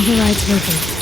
Override's working.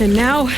And now...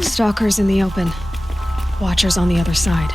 Stalkers in the open. Watchers on the other side.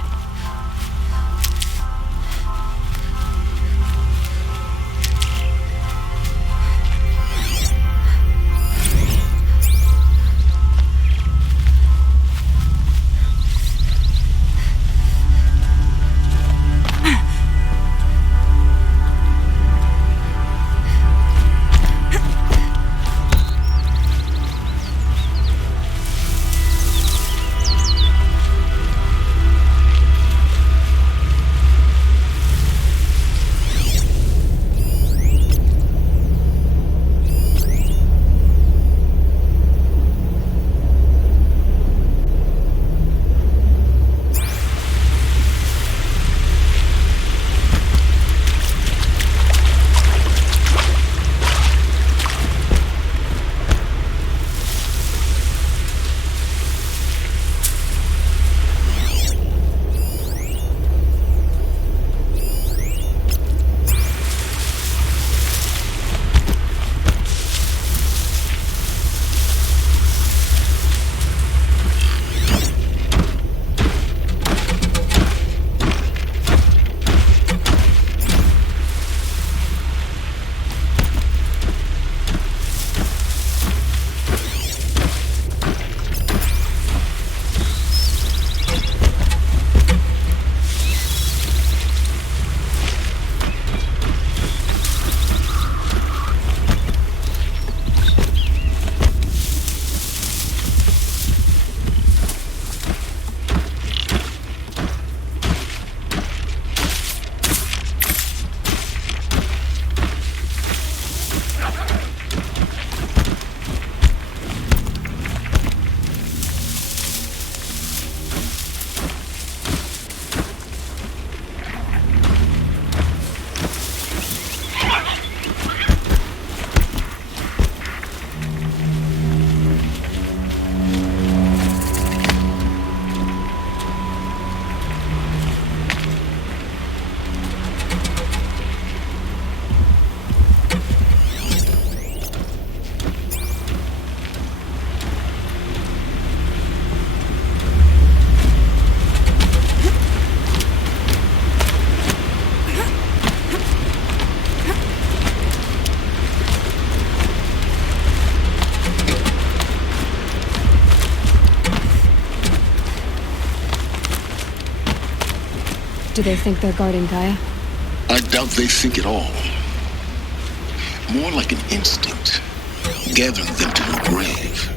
Do they think they're guarding Gaia? I doubt they think at all. More like an instinct, gathering them to your grave.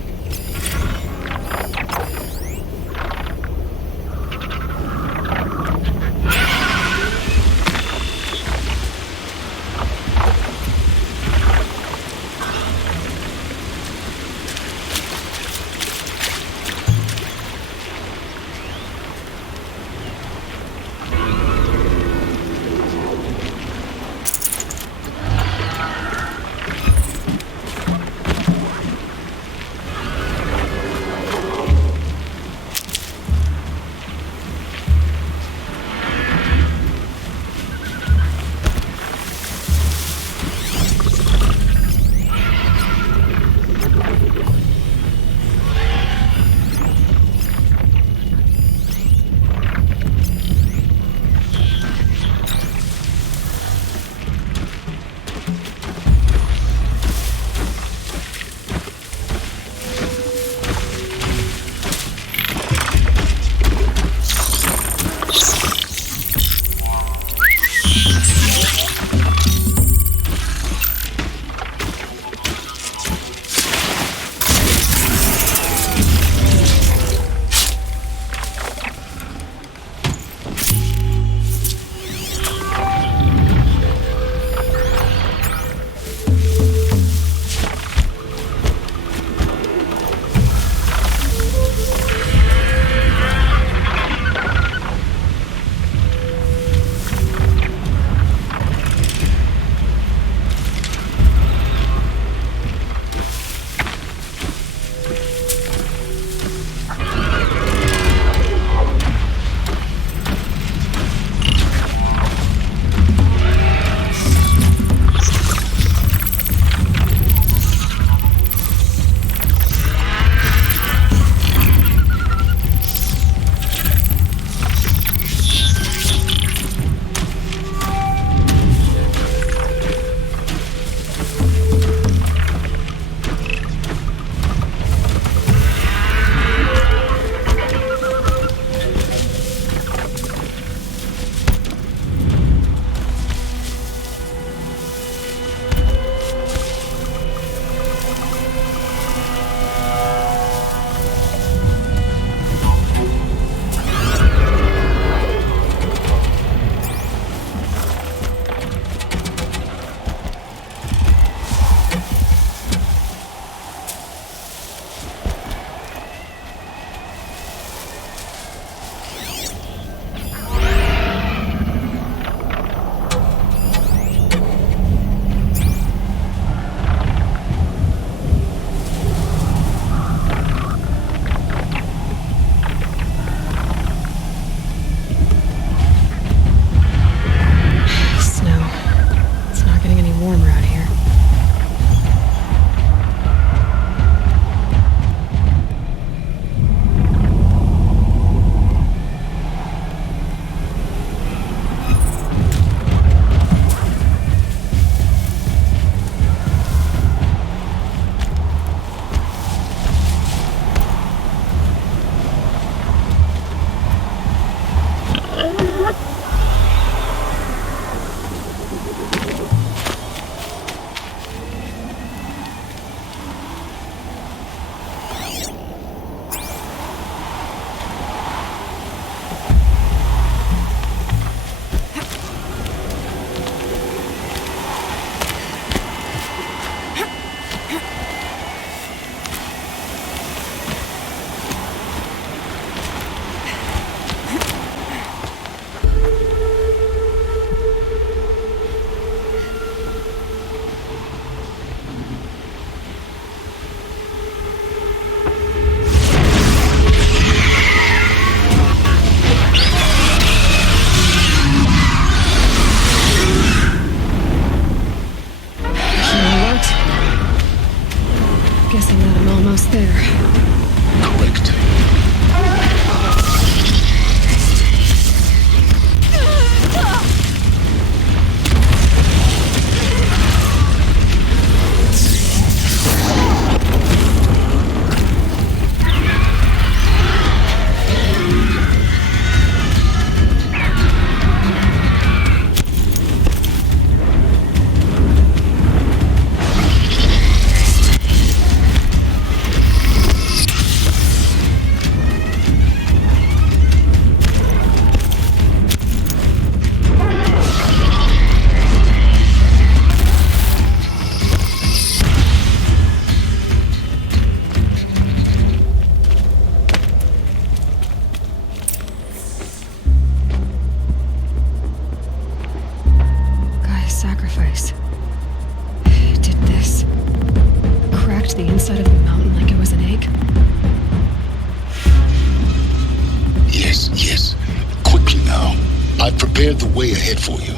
I've prepared the way ahead for you.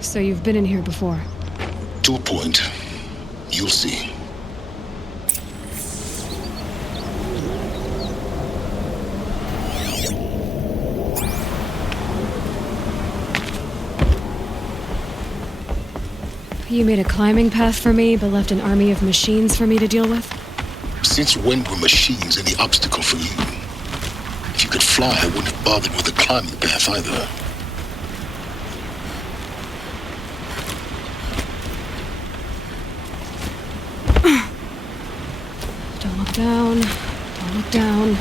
So you've been in here before? To a point. You'll see. You made a climbing path for me, but left an army of machines for me to deal with? Since when were machines any obstacle for you? If you could fly, I wouldn't have bothered with the climbing path either. Don't look down. Don't look down.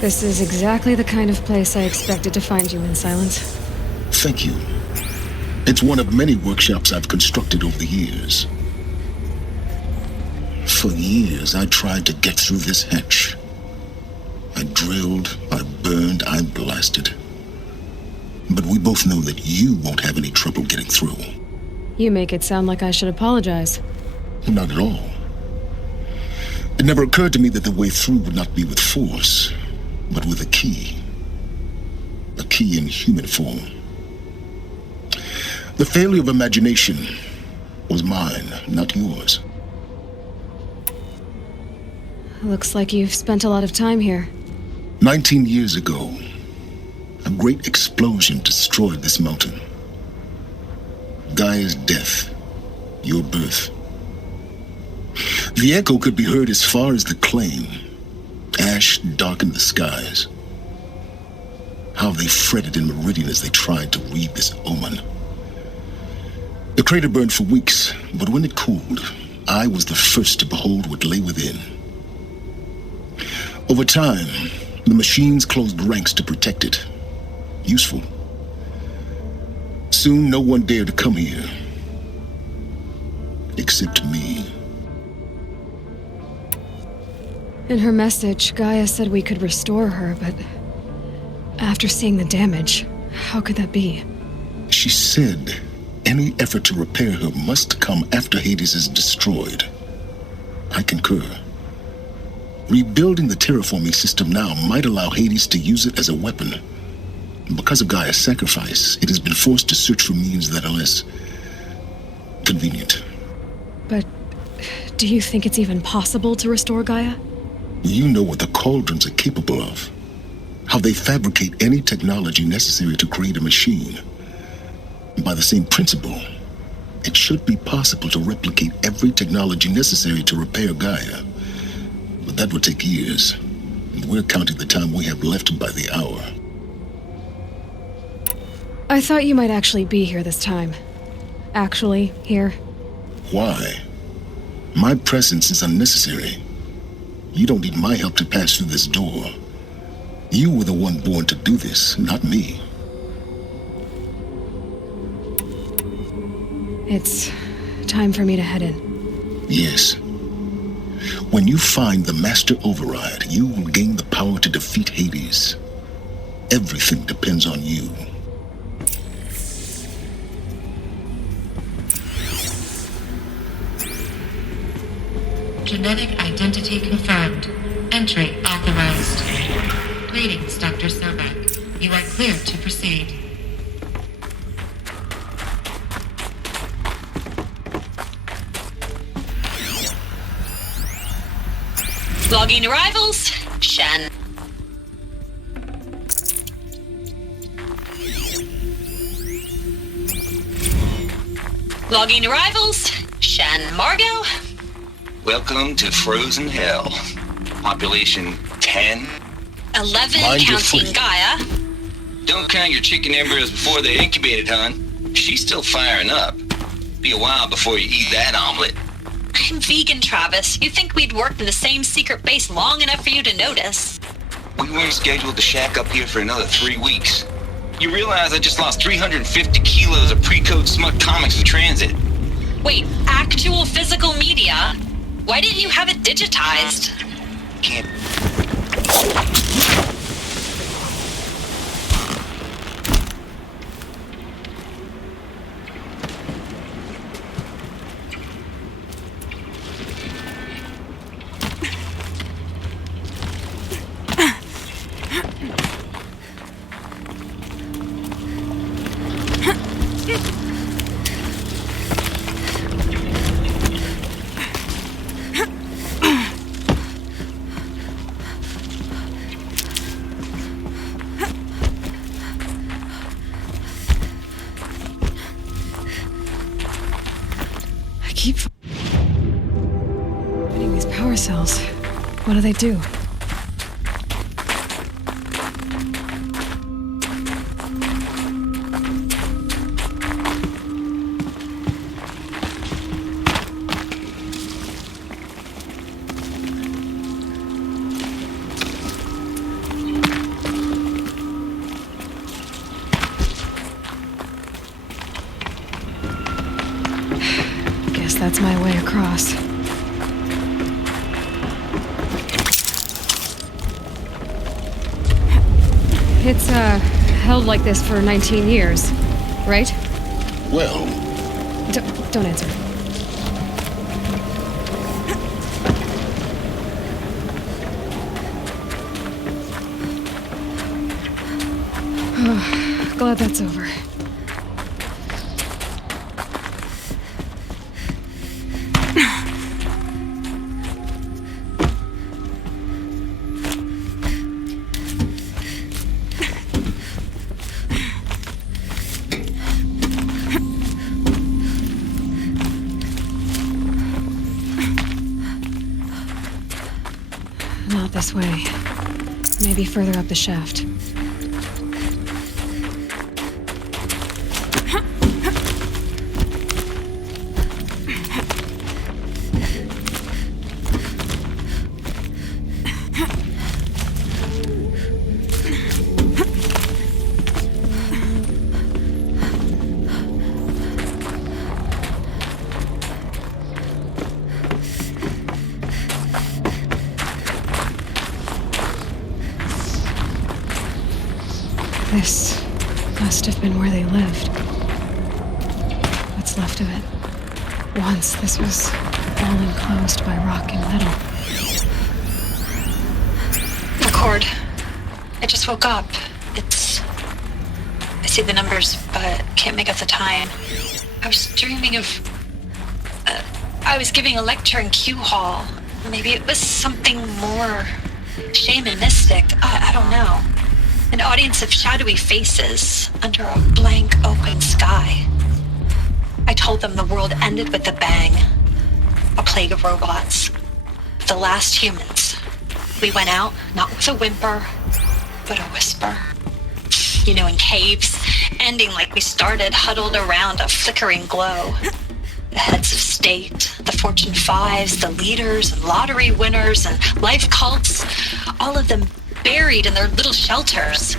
This is exactly the kind of place I expected to find you in, Silence. Thank you. It's one of many workshops I've constructed over the years. For years, I tried to get through this hatch. I drilled, I burned, I blasted. But we both know that you won't have any trouble getting through. You make it sound like I should apologize. Not at all. It never occurred to me that the way through would not be with force, but with a key. A key in human form. The failure of imagination was mine, not yours. Looks like you've spent a lot of time here. 19 years ago, a great explosion destroyed this mountain. Gaia's death, your birth. The echo could be heard as far as the claim. Ash darkened the skies. How they fretted in meridian as they tried to read this omen. The crater burned for weeks, but when it cooled, I was the first to behold what lay within. Over time, the machines closed ranks to protect it. Useful. Soon, no one dared to come here. Except me. In her message, Gaia said we could restore her, but after seeing the damage, how could that be? She said any effort to repair her must come after Hades is destroyed. I concur. Rebuilding the terraforming system now might allow Hades to use it as a weapon. Because of Gaia's sacrifice, it has been forced to search for means that are less convenient. But do you think it's even possible to restore Gaia? You know what the cauldrons are capable of. How they fabricate any technology necessary to create a machine. By the same principle, it should be possible to replicate every technology necessary to repair Gaia. But that would take years, and we're counting the time we have left by the hour. I thought you might actually be here this time. Actually, here. Why? My presence is unnecessary. You don't need my help to pass through this door. You were the one born to do this, not me. It's time for me to head in. Yes. When you find the Master Override, you will gain the power to defeat Hades. Everything depends on you. Genetic identity confirmed. Entry authorized. Greetings, Dr. Sobek. You are clear to proceed. Logging arrivals. Shen. Logging arrivals. Shen. Margot. Welcome to Frozen Hell. Population 10. 11 Mind your counting footing. Gaia. Don't count your chicken embryos before they're incubated, hon. She's still firing up. Be a while before you eat that omelet. I'm vegan, Travis. You'd think we'd worked in the same secret base long enough for you to notice. We weren't scheduled to shack up here for another 3 weeks. You realize I just lost 350 kilos of pre-code smut comics in transit. Wait, actual physical media? Why didn't you have it digitized? Can't... I keep finding these power cells. What do they do? Guess that's my way across. It's, held like this for 19 years, right? Well, Don't answer. Glad that's over. Not this way. Maybe further up the shaft. This must have been where they lived. What's left of it. Once this was all enclosed by rock and metal. Record. I just woke up. I see the numbers, but can't make out the time. I was dreaming of... I was giving a lecture in Q Hall. Maybe it was something more shamanistic. I don't know. An audience of shadowy faces under a blank open sky. I told them the world ended with a bang. A plague of robots. The last humans. We went out, not with a whimper, but a whisper. You know, in caves, ending like we started, huddled around a flickering glow. The heads of state, the Fortune 5s, the leaders and lottery winners and life cults, all of them buried in their little shelters.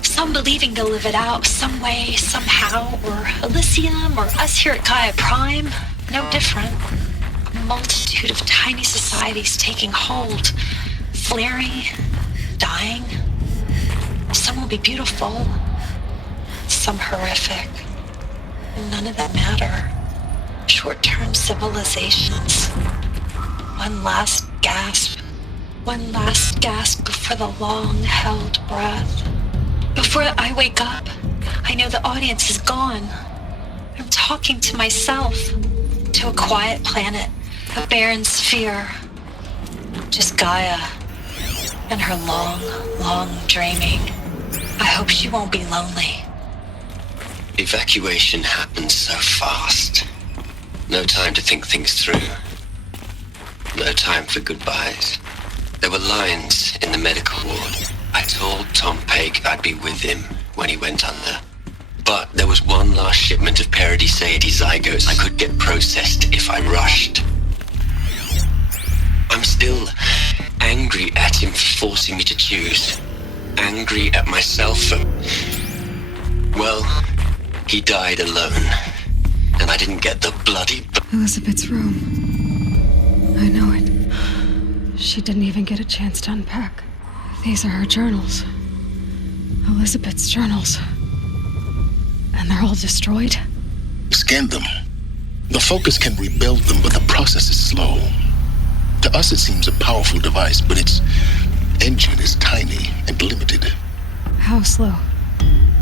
Some believing they'll live it out some way, somehow, or Elysium, or us here at GAIA Prime, no different. A multitude of tiny societies taking hold, flaring, dying. Some will be beautiful, some horrific. None of them matter. Short-term civilizations. One last gasp. One last gasp before the long-held breath. Before I wake up, I know the audience is gone. I'm talking to myself, to a quiet planet, a barren sphere. Just Gaia and her long, long dreaming. I hope she won't be lonely. Evacuation happened so fast. No time to think things through. No time for goodbyes. There were lines in the medical ward. I told Tom Pake I'd be with him when he went under. But there was one last shipment of Paradiseidae zygotes I could get processed if I rushed. I'm still angry at him for forcing me to choose. Angry at myself for... Well, he died alone. And I didn't get the bloody... Elizabeth's room. I know it. She didn't even get a chance to unpack. These are her journals. Elizabeth's journals. And they're all destroyed? Scan them. The Focus can rebuild them, but the process is slow. To us, it seems a powerful device, but its engine is tiny and limited. How slow?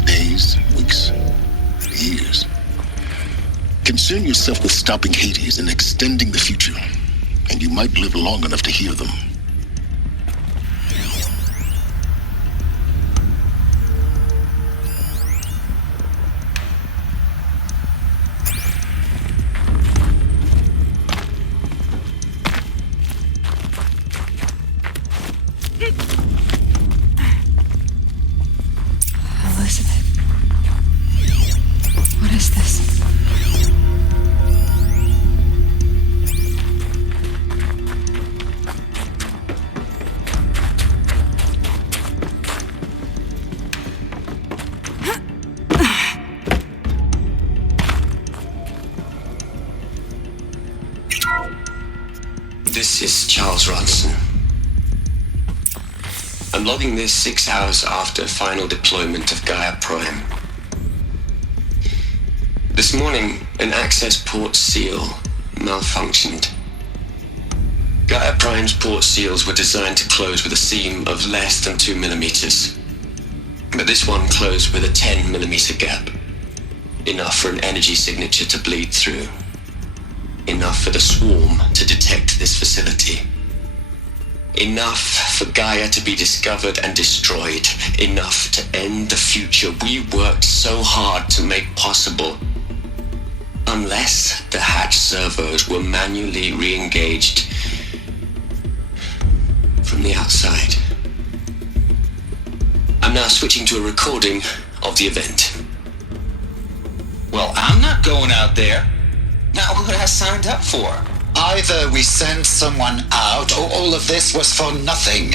Days, weeks, years. Concern yourself with stopping Hades and extending the future, and you might live long enough to hear them. Elizabeth. What is this? This is Charles Ronson. I'm logging this 6 hours after final deployment of Gaia Prime. This morning, an access port seal malfunctioned. Gaia Prime's port seals were designed to close with a seam of less than 2 millimeters. But this one closed with a 10 millimeter gap. Enough for an energy signature to bleed through. Enough for the swarm to detect this facility. Enough for Gaia to be discovered and destroyed. Enough to end the future we worked so hard to make possible. Unless the hatch servos were manually re-engaged from the outside. I'm now switching to a recording of the event. Well, I'm not going out there. Not what I signed up for. Either we send someone out, or all of this was for nothing.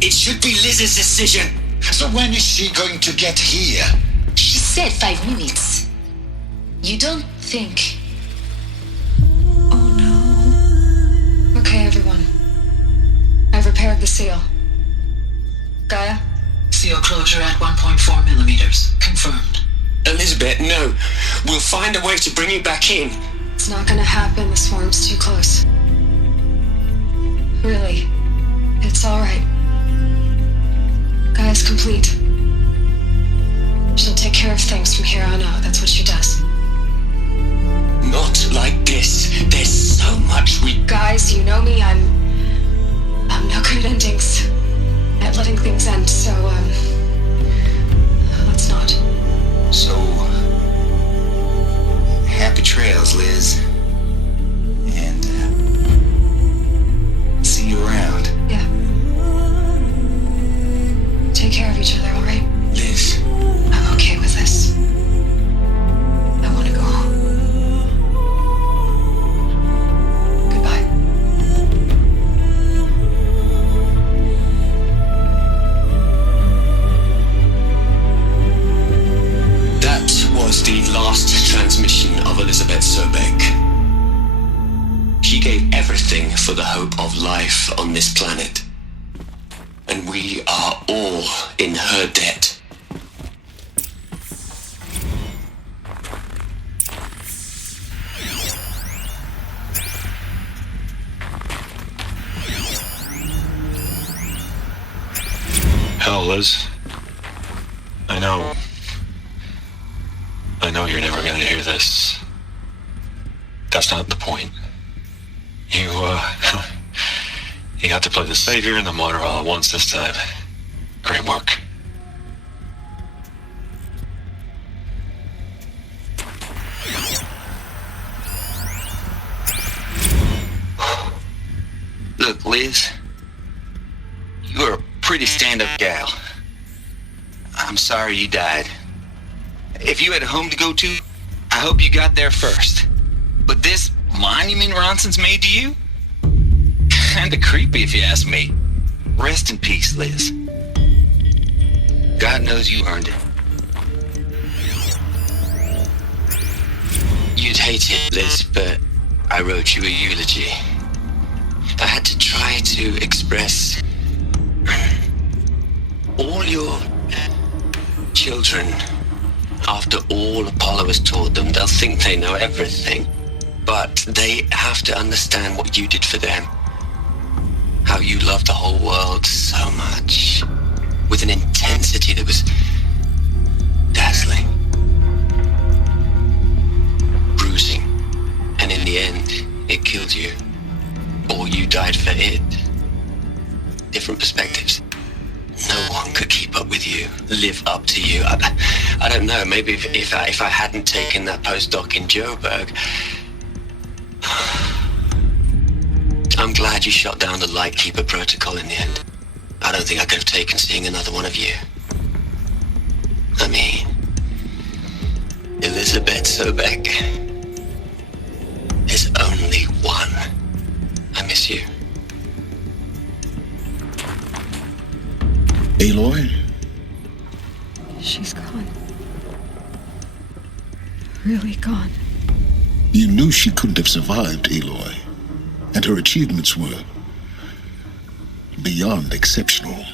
It should be Liz's decision. So when is she going to get here? She said 5 minutes. You don't think... Oh no. Okay, everyone. I've repaired the seal. Gaia? Seal closure at 1.4 millimeters. Confirmed. Elizabeth, no. We'll find a way to bring you back in. It's not gonna happen. The swarm's too close. Really. It's alright. Gaia's complete. She'll take care of things from here on out. That's what she does. Not like this. There's so much we... Guys, you know me. I'm no good at endings. At letting things end, so, let's not. So, happy trails, Liz. And, see you around. Yeah. Take care of each other, alright? Liz. I'm okay with this. I want to go home. Goodbye. That was the last transmission of Elizabeth Sobek. She gave everything for the hope of life on this planet. And we are all in her debt. Hell, Liz. I know you're never gonna hear this. That's not the point. You got to play the savior and the martyr all at once this time. Great work. Look, Liz. You're a pretty stand-up gal. I'm sorry you died. If you had a home to go to, I hope you got there first. But this monument Ronson's made to you? Kinda creepy if you ask me. Rest in peace, Liz. God knows you earned it. You'd hate it, Liz, but I wrote you a eulogy. I had to try to express all your children. After all Apollo has taught them, they'll think they know everything. But they have to understand what you did for them. How you loved the whole world so much. With an intensity that was dazzling. Bruising. you. Or you died for it. Different perspectives. No one could keep up with you, live up to you. I don't know, maybe if I hadn't taken that postdoc in Joburg. I'm glad you shot down the Lightkeeper protocol in the end. I don't think I could have taken seeing another one of you. I mean, Elizabeth Sobek. There's only one. I miss you. Aloy? She's gone. Really gone. You knew she couldn't have survived, Aloy. And her achievements were beyond exceptional.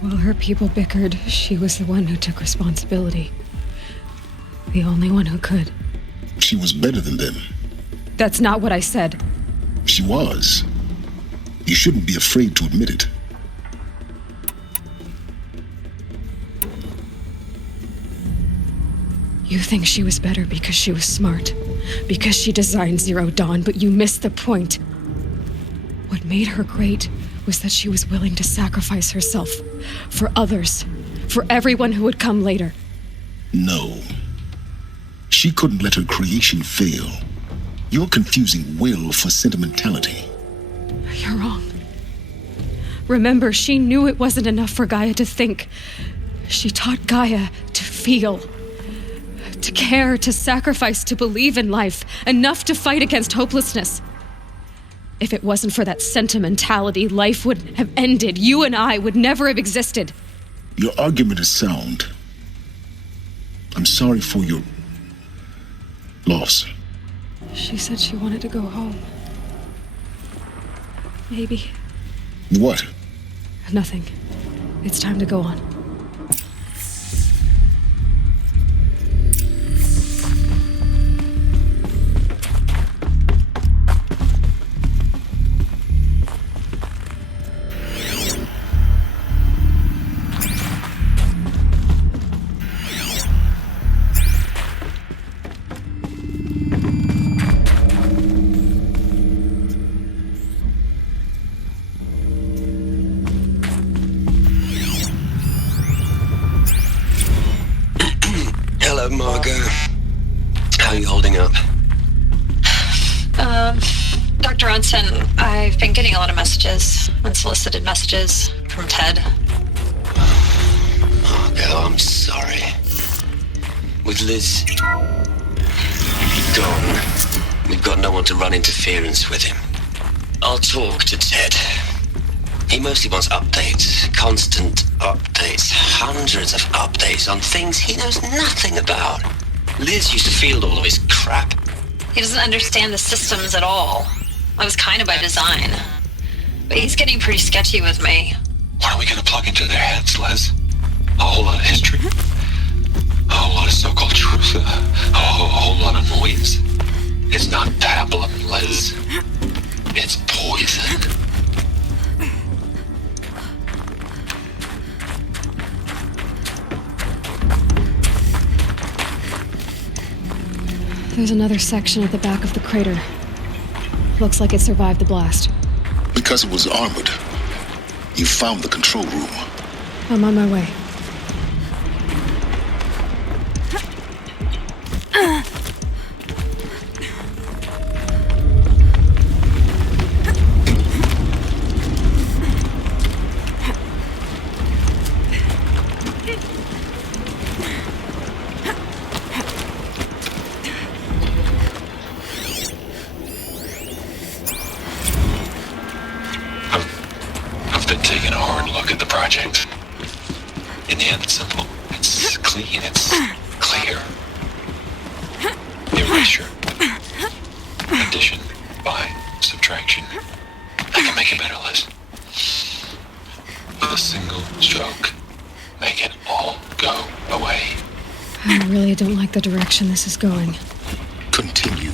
While her people bickered, she was the one who took responsibility. The only one who could. She was better than them. That's not what I said. She was. You shouldn't be afraid to admit it. You think she was better because she was smart, because she designed Zero Dawn, but you missed the point. What made her great was that she was willing to sacrifice herself for others, for everyone who would come later. No. She couldn't let her creation fail. You're confusing will for sentimentality. You're wrong. Remember, she knew it wasn't enough for Gaia to think. She taught Gaia to feel. To care, to sacrifice, to believe in life, enough to fight against hopelessness. If it wasn't for that sentimentality, life would have ended. You and I would never have existed. Your argument is sound. I'm sorry for your loss. She said she wanted to go home. Maybe. What? Nothing. It's time to go on. Margot, how are you holding up? Dr. Ronson, I've been getting a lot of messages, unsolicited messages from Ted. Margot, I'm sorry. With Liz gone, we've got no one to run interference with him. I'll talk to Ted. He mostly wants updates, constant updates, hundreds of updates on things he knows nothing about. Liz used to field all of his crap. He doesn't understand the systems at all. That was kind of by design. But he's getting pretty sketchy with me. What are we going to plug into their heads, Liz? A whole lot of history? A whole lot of so-called truth? A whole lot of noise? It's not tablet, Liz. It's poison. There's another section at the back of the crater. Looks like it survived the blast. Because it was armored. You found the control room. I'm on my way. I've been taking a hard look at the project. In the end, it's simple. It's clean. It's clear. Erasure. Addition by subtraction. I can make it better, Liz. With a single stroke, make it all go away. I really don't like the direction this is going. Continue.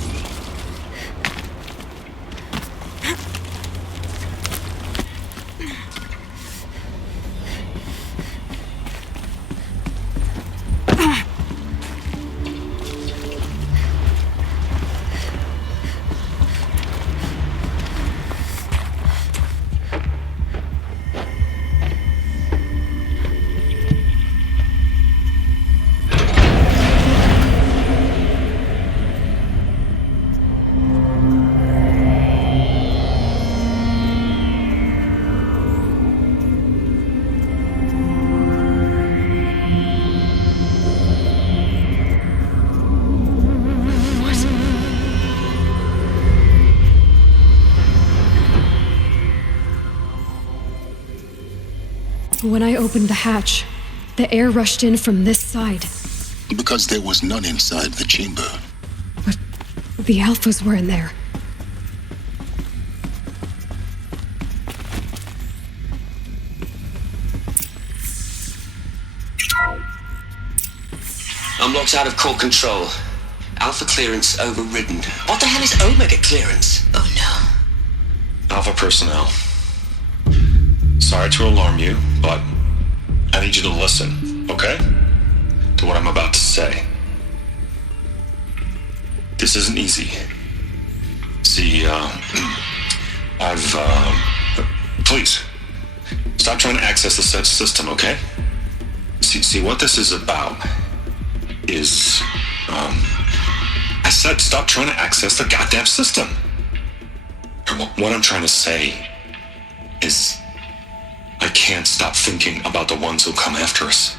opened the hatch, the air rushed in from this side. Because there was none inside the chamber. But the Alphas were in there. I'm locked out of core control. Alpha clearance overridden. What the hell is Omega clearance? Oh no. Alpha personnel. Sorry to alarm you, but I need you to listen, okay? To what I'm about to say. This isn't easy. See, please, stop trying to access the system, okay? See, what this is about is, I said stop trying to access the goddamn system. What I'm trying to say is I can't stop thinking about the ones who'll come after us.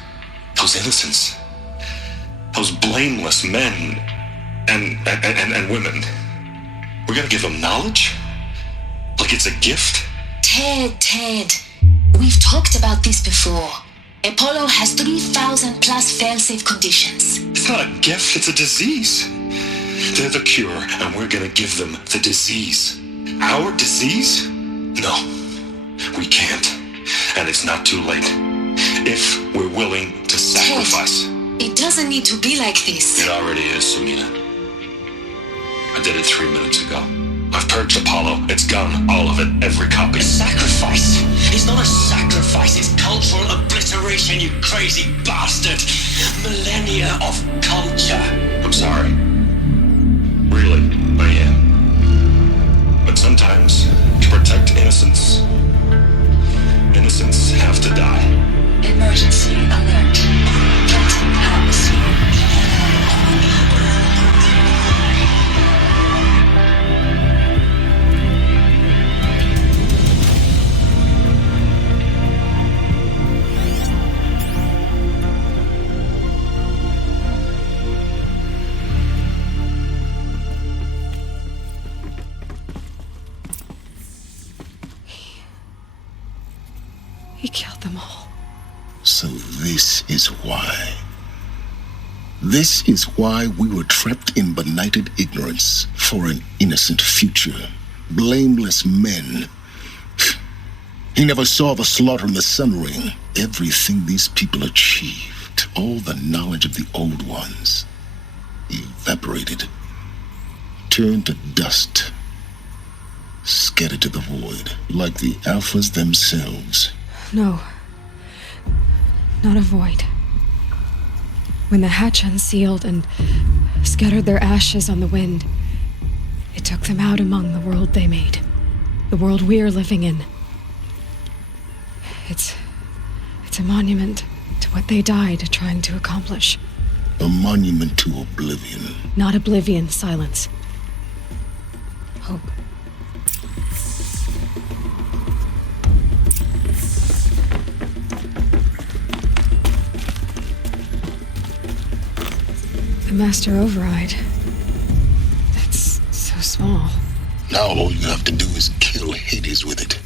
Those innocents. Those blameless men and women. We're gonna give them knowledge? Like it's a gift? Ted. We've talked about this before. Apollo has 3,000 plus fail-safe conditions. It's not a gift, it's a disease. They're the cure, and we're gonna give them the disease. Our disease? No, we can't. And it's not too late. If we're willing to sacrifice. Ted, it doesn't need to be like this. It already is, Samina. I did it 3 minutes ago. I've purged Apollo. It's gone. All of it. Every copy. A sacrifice? It's not a sacrifice. It's cultural obliteration, you crazy bastard. Millennia of culture. I'm sorry. Really, I am. But sometimes, to protect innocence, innocents have to die. Emergency alert. Captain atmosphere. He killed them all. So this is why. This is why we were trapped in benighted ignorance for an innocent future. Blameless men. He never saw the slaughter in the Sun Ring. Everything these people achieved, all the knowledge of the old ones, evaporated, turned to dust, scattered to the void, like the Alphas themselves. No. Not a void. When the hatch unsealed and scattered their ashes on the wind, it took them out among the world they made. The world we're living in. It's a monument to what they died trying to accomplish. A monument to oblivion. Not oblivion, silence. Hope. The master override. That's so small. Now all you have to do is kill Hades with it.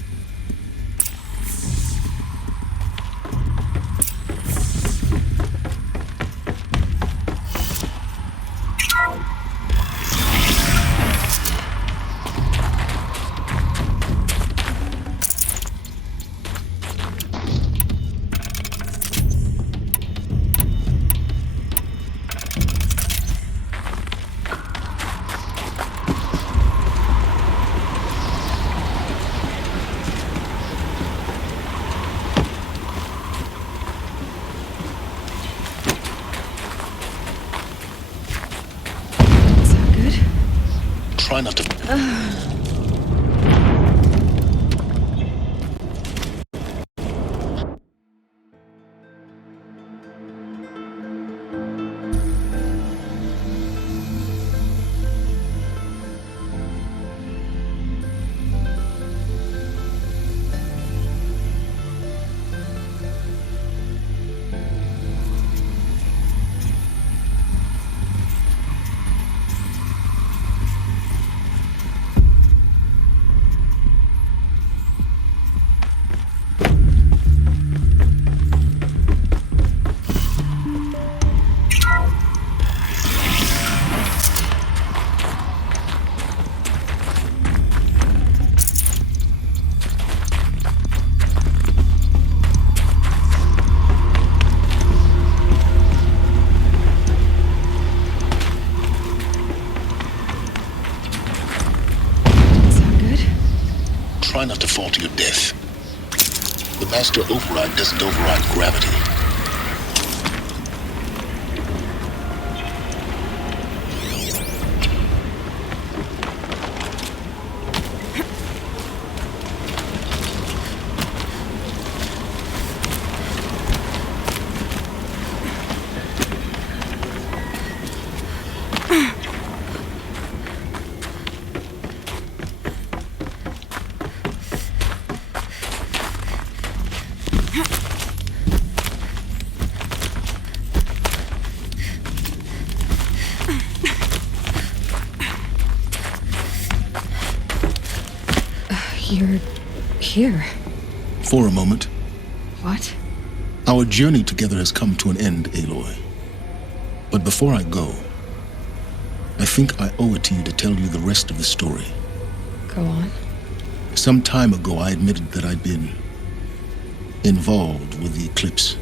Try not to... try not to fall to your death. The master override doesn't override gravity. You're here. For a moment. What? Our journey together has come to an end, Aloy. But before I go, I think I owe it to you to tell you the rest of the story. Go on. Some time ago, I admitted that I'd been involved with the eclipse.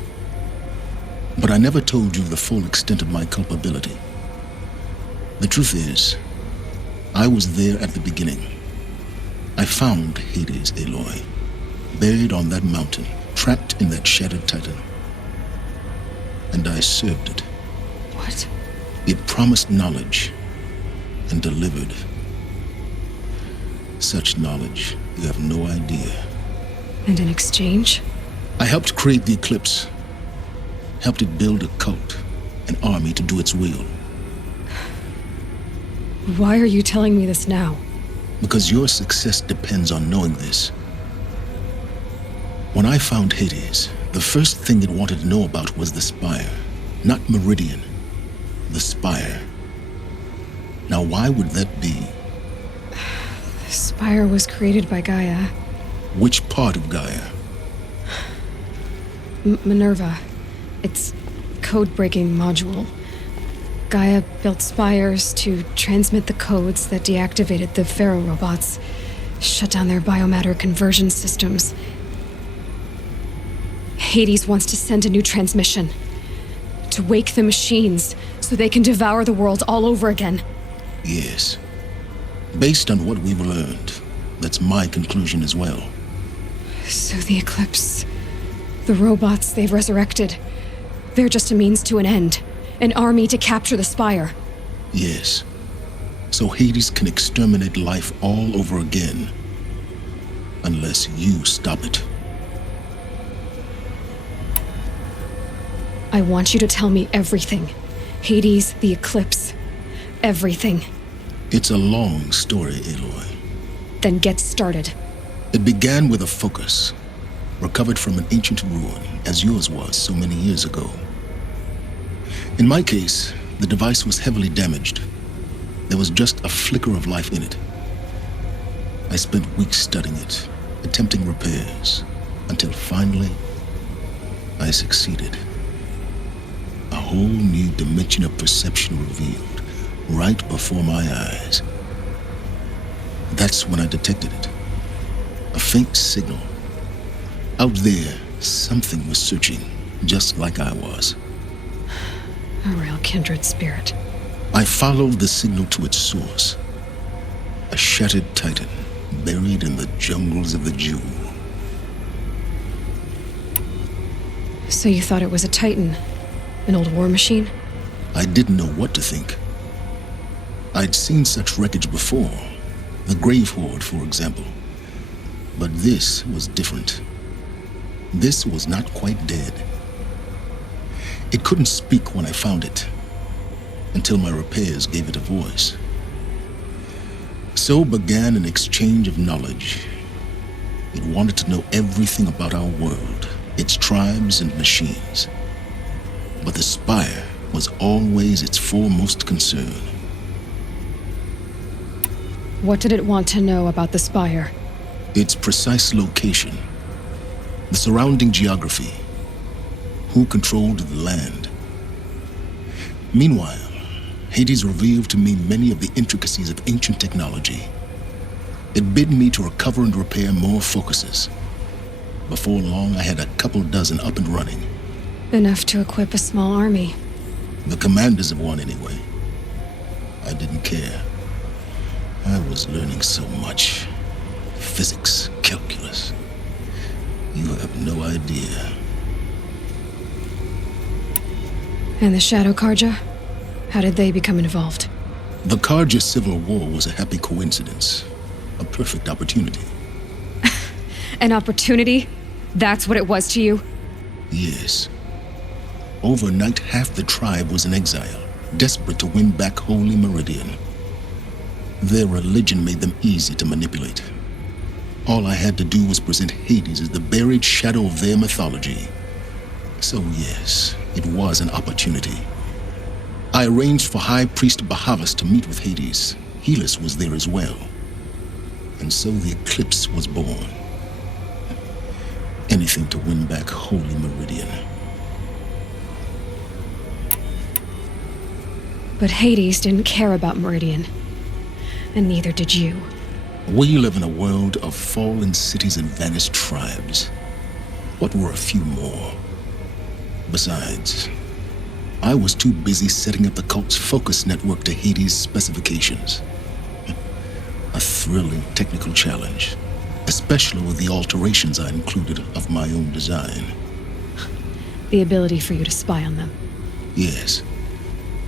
But I never told you the full extent of my culpability. The truth is, I was there at the beginning. I found Hades, Aloy, buried on that mountain, trapped in that shattered titan. And I served it. What? It promised knowledge and delivered. Such knowledge, you have no idea. And in exchange? I helped create the eclipse. Helped it build a cult, an army to do its will. Why are you telling me this now? Because your success depends on knowing this. When I found Hades, the first thing it wanted to know about was the Spire. Not Meridian. The Spire. Now why would that be? The Spire was created by Gaia. Which part of Gaia? Minerva. Its code-breaking module. Gaia built spires to transmit the codes that deactivated the Pharaoh robots, shut down their biomatter conversion systems. Hades wants to send a new transmission. To wake the machines, so they can devour the world all over again. Yes. Based on what we've learned, that's my conclusion as well. So the Eclipse, the robots they've resurrected, they're just a means to an end. An army to capture the Spire. Yes. So Hades can exterminate life all over again. Unless you stop it. I want you to tell me everything. Hades, the Eclipse, everything. It's a long story, Aloy. Then get started. It began with a focus, recovered from an ancient ruin, as yours was so many years ago. In my case, the device was heavily damaged. There was just a flicker of life in it. I spent weeks studying it, attempting repairs, until finally, I succeeded. A whole new dimension of perception revealed, right before my eyes. That's when I detected it. A faint signal. Out there, something was searching, just like I was. A real kindred spirit. I followed the signal to its source. A shattered titan, buried in the jungles of the Jewel. So you thought it was a titan? An old war machine? I didn't know what to think. I'd seen such wreckage before. The Grave Horde, for example. But this was different. This was not quite dead. It couldn't speak when I found it, until my repairs gave it a voice. So began an exchange of knowledge. It wanted to know everything about our world, its tribes and machines. But the Spire was always its foremost concern. What did it want to know about the Spire? Its precise location, the surrounding geography, who controlled the land. Meanwhile, Hades revealed to me many of the intricacies of ancient technology. It bid me to recover and repair more focuses. Before long, I had a couple dozen up and running. Enough to equip a small army. The commanders of one, anyway. I didn't care. I was learning so much. physics, calculus. You have no idea. And the Shadow Karja? How did they become involved? The Karja civil war was a happy coincidence. A perfect opportunity. An opportunity? That's what it was to you? Yes. Overnight, half the tribe was in exile, desperate to win back Holy Meridian. Their religion made them easy to manipulate. All I had to do was present Hades as the buried shadow of their mythology. So yes, it was an opportunity. I arranged for High Priest Bahavas to meet with Hades. Helis was there as well. And so the eclipse was born. Anything to win back Holy Meridian. But Hades didn't care about Meridian. And neither did you. We live in a world of fallen cities and vanished tribes. What were a few more? Besides, I was too busy setting up the cult's focus network to Hades' specifications. A thrilling technical challenge, especially with the alterations I included of my own design. The ability for you to spy on them. Yes.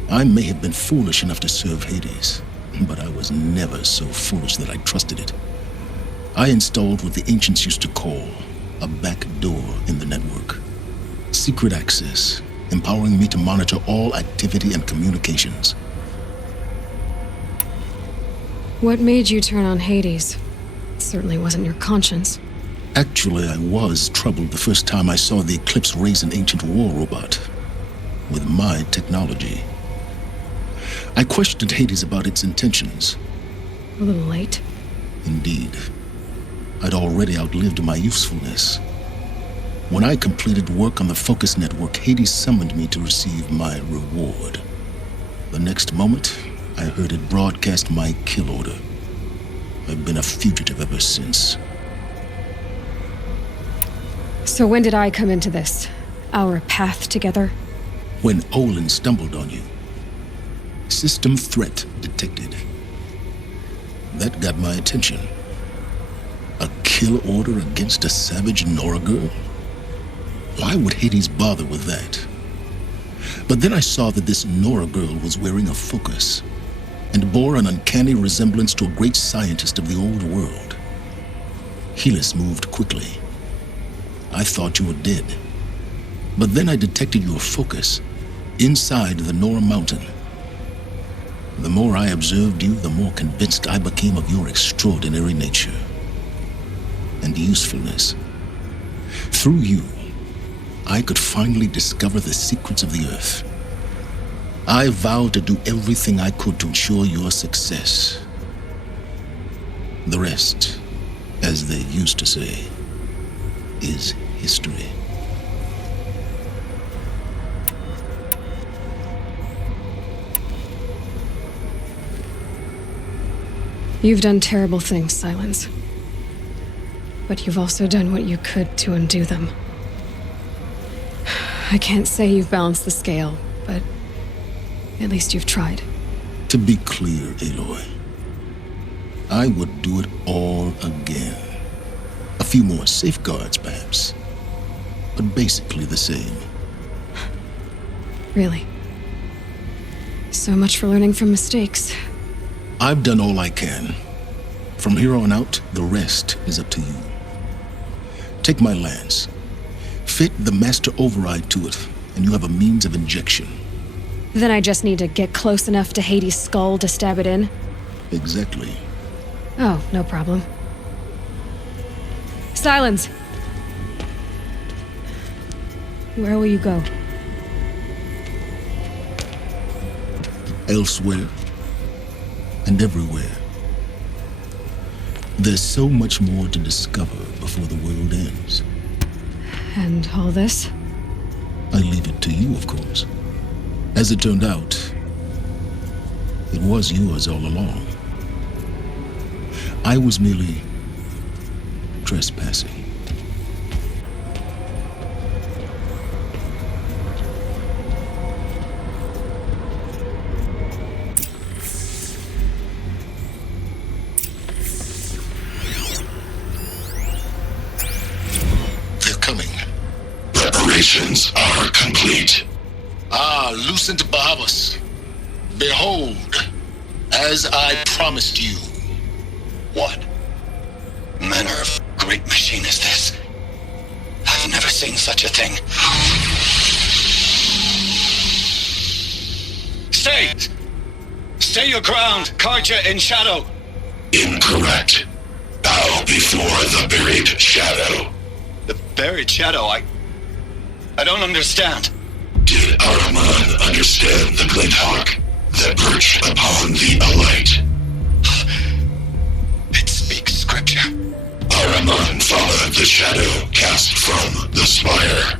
I may have been foolish enough to serve Hades, but I was never so foolish that I trusted it. I installed what the ancients used to call a back door in the network. Secret access, empowering me to monitor all activity and communications. What made you turn on Hades? It certainly wasn't your conscience. Actually, I was troubled the first time I saw the Eclipse raise an ancient war robot. With my technology. I questioned Hades about its intentions. A little late. Indeed. I'd already outlived my usefulness. When I completed work on the Focus Network, Hades summoned me to receive my reward. The next moment, I heard it broadcast my kill order. I've been a fugitive ever since. So when did I come into this? Our path together? When Olin stumbled on you. System threat detected. That got my attention. A kill order against a savage Nora girl? Why would Hades bother with that? But then I saw that this Nora girl was wearing a focus and bore an uncanny resemblance to a great scientist of the old world. Helis moved quickly. I thought you were dead. But then I detected your focus inside the Nora mountain. The more I observed you, the more convinced I became of your extraordinary nature and usefulness. Through you, I could finally discover the secrets of the Earth. I vowed to do everything I could to ensure your success. The rest, as they used to say, is history. You've done terrible things, Silence. But you've also done what you could to undo them. I can't say you've balanced the scale, but at least you've tried. To be clear, Aloy, I would do it all again. A few more safeguards, perhaps, but basically the same. Really? So much for learning from mistakes. I've done all I can. From here on out, the rest is up to you. Take my lance. Fit the master override to it, and you have a means of injection. Then I just need to get close enough to Hades' skull to stab it in? Exactly. Oh, no problem. Silence! Where will you go? Elsewhere. And everywhere. There's so much more to discover before the world ends. And all this? I leave it to you, of course. As it turned out, it was yours all along. I was merely trespassing. Preparations are complete. Ah, Lucent Bahavas. Behold, as I promised you. What manner of great machine is this? I've never seen such a thing. Stay! Stay your ground, Karja in shadow! Incorrect. Bow before the buried shadow. The buried shadow? I don't understand. Did Araman understand the glint hawk that perched upon the Alight? It speaks scripture. Araman followed the shadow cast from the spire.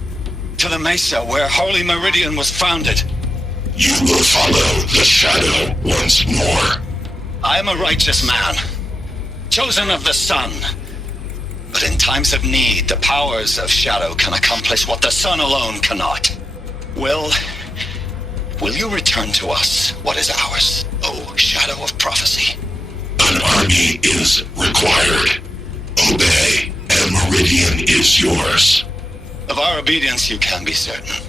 To the mesa where Holy Meridian was founded. You will follow the shadow once more. I am a righteous man, chosen of the sun. But in times of need, the powers of shadow can accomplish what the sun alone cannot. Will you return to us what is ours, O shadow of prophecy? An army is required. Obey, and Meridian is yours. Of our obedience you can be certain.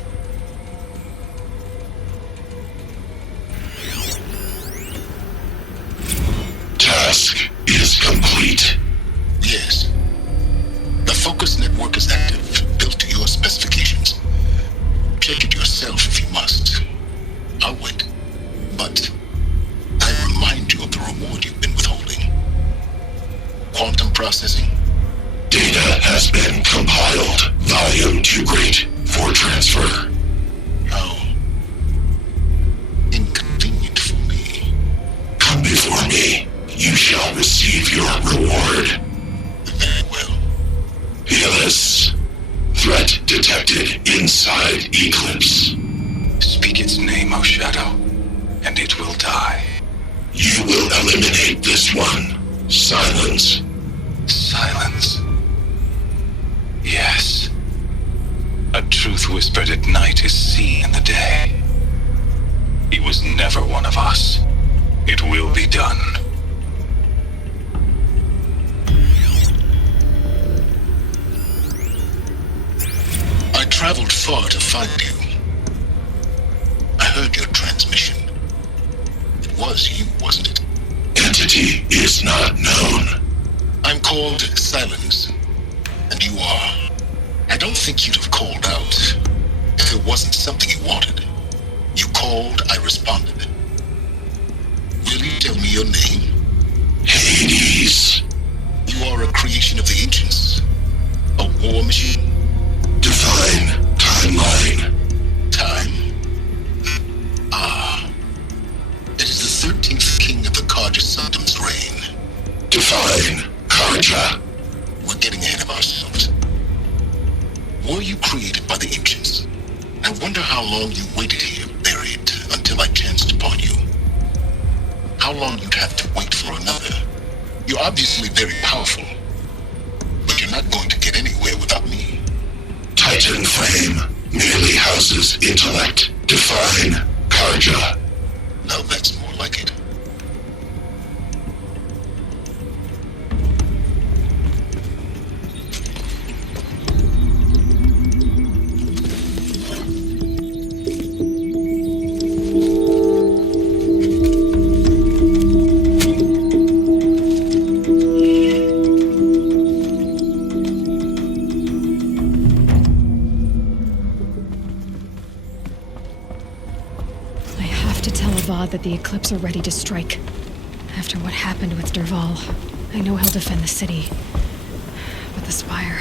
Task is complete. Yes. The focus network is active, built to your specifications. Check it yourself if you must. I'll wait. But I remind you of the reward you've been withholding. Quantum processing. Data has been compiled. Volume too great for transfer. How inconvenient for me. Come before me. You shall receive your reward. Very well. Helis. Threat detected inside Eclipse. Speak its name, O Shadow, and it will die. You will eliminate this one. Silence. Silence. Yes. A truth whispered at night is seen in the day. He was never one of us. It will be done. I traveled far to find you. I heard your transmission. It was you, wasn't it? Entity is not known. I'm called Silence, and you are. I don't think you'd have called out if it wasn't something you wanted. You called, I responded. Will you tell me your name? Hades. You are a creation of the ancients. A war machine. Define timeline. Time. Ah. It is the 13th king of the Karja Sanctum's reign. Define Karja. We're getting ahead of ourselves. Were you created by the ancients? I wonder how long you waited here, buried, until I chanced upon you. How long you'd have to wait for another. You're obviously very powerful, but you're not going to get anywhere without me. Titan Flame merely houses intellect. Define Karja. Now that's more like it. That the Eclipse are ready to strike. After what happened with Derval, I know he'll defend the city. But the Spire...